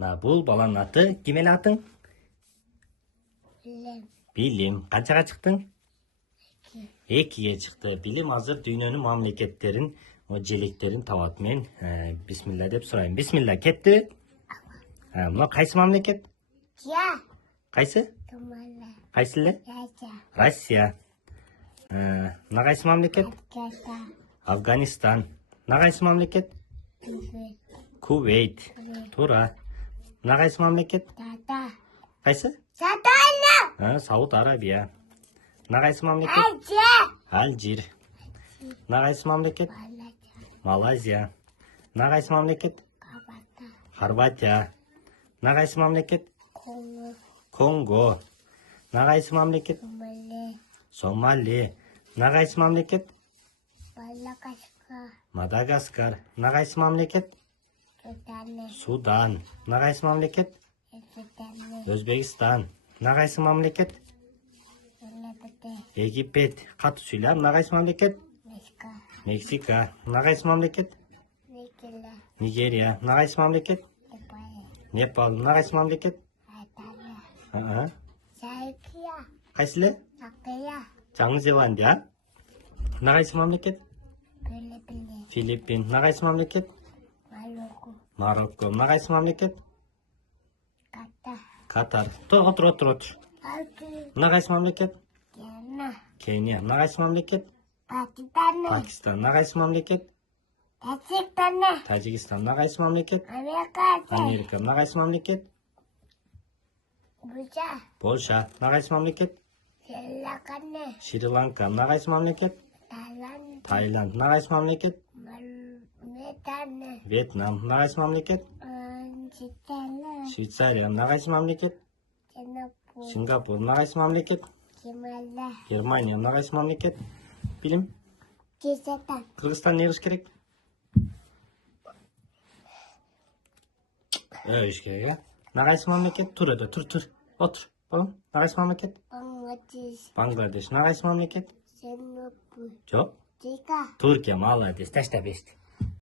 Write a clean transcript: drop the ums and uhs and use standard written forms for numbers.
Бул баланын аты. Ким эле атың? Билем. Билим. Канчага чыктың? 2-ге чыкты. Билим азыр дүйнөнүн мамлекеттерин, желектерин табат. Мен бисмилла деп сурайм. Бисмилла, кетти? Мына кайсы мамлекет? Я. Кайсы? Тумала. Кайсы эле? Яжа. Россия. Мына кайсы мамлекет? Ката. Афганистан. Мына кайсы мамлекет? Кувейт. Кувейт. Туура. Мына кайсы мамлекет? Тата. Кайсы? Сатана. Сауд Арабия. Мына кайсы мамлекет? Ажа. Алжир. Мына кайсы мамлекет? Балаja. Малайзия. Мына кайсы мамлекет? Кабата. Хорватия. Мына кайсы мамлекет? Конго. Конго. Мына кайсы мамлекет? Мале. Сомали. Мына кайсы мамлекет? Балакашка. Мадагаскар. Мына кайсы мамлекет? Судане. Судан. Мына кайсы мамлекет? Судане. Өзбекстан. Мына кайсы мамлекет? Лепете. Египет. Катуу сүйлө. Мына кайсы мамлекет? Мешка. Мексика. Мына кайсы мамлекет? Викила. Нигерия. Мына кайсы мамлекет? Непал. Непал. Мына кайсы мамлекет? Атала. Сайкия. Кайсы эле? Акия. Жаңы Зеландия. Мына кайсы мамлекет? Филиппины. Филиппин. Мына кайсы мамлекет? Малуку. Марокко. Мына кайсы мамлекет? Ката. Катар. Отур. Алки. Мына кайсы мамлекет? Кена. Кения. Мына кайсы мамлекет? Пакистан. Пакистан. Мына кайсы мамлекет? Тажикстан. Тажикстан. Мына кайсы мамлекет? Америка. Америка. Мына кайсы мамлекет? Буша. Польша. Мына кайсы мамлекет? Селакане. Шри-Ланка. Мына кайсы мамлекет? Таиланд. Таиланд. Мына кайсы мамлекет? Метане. Вьетнам. Мына кайсы мамлекет? Читана. Швейцария. Мына кайсы мамлекет? Сингапур. Сингапур. Мына кайсы мамлекет? Кемала. Германия. Мына кайсы мамлекет? Билим. Кисатан. Кыргызстан не кылыш керек? Иш керек, э? Мына кайсы мамлекет? Тур. Отур. Балам. Мына кайсы мамлекет? Бангладеш. Бангладеш. Мына кайсы мамлекет? Сингапур. Жок. Тика. Туркия. Молодец. Ташта бешти.